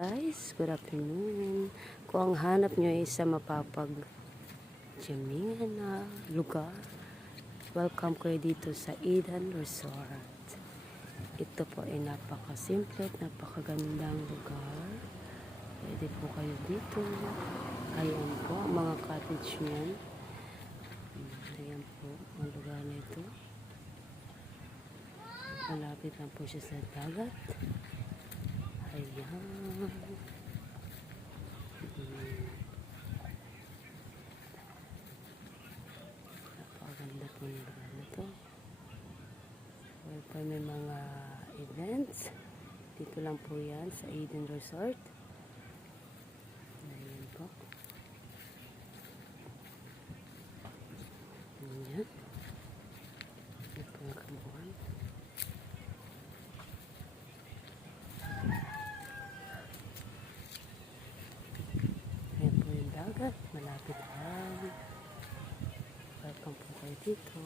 Guys, good afternoon. Kung ang hanap nyo ay sa mapapag-jamingan na lugar, welcome kayo dito sa Eden Resort. Ito po ay napakasimple at napakagandang lugar. Pwede po kayo dito. Ayan po, mga cottage niyan. Ayan po, ang lugar na ito. Malapit lang po siya sa dagat. Ayan. Napakaganda po yung lugar na ito. Well, may mga events. Dito lang po yan sa Eden Resort. Ayan po. Ayan. Ayan po yung kabuhan. Ayan po yung dagat. Malapit lang. Welcome po kayo dito.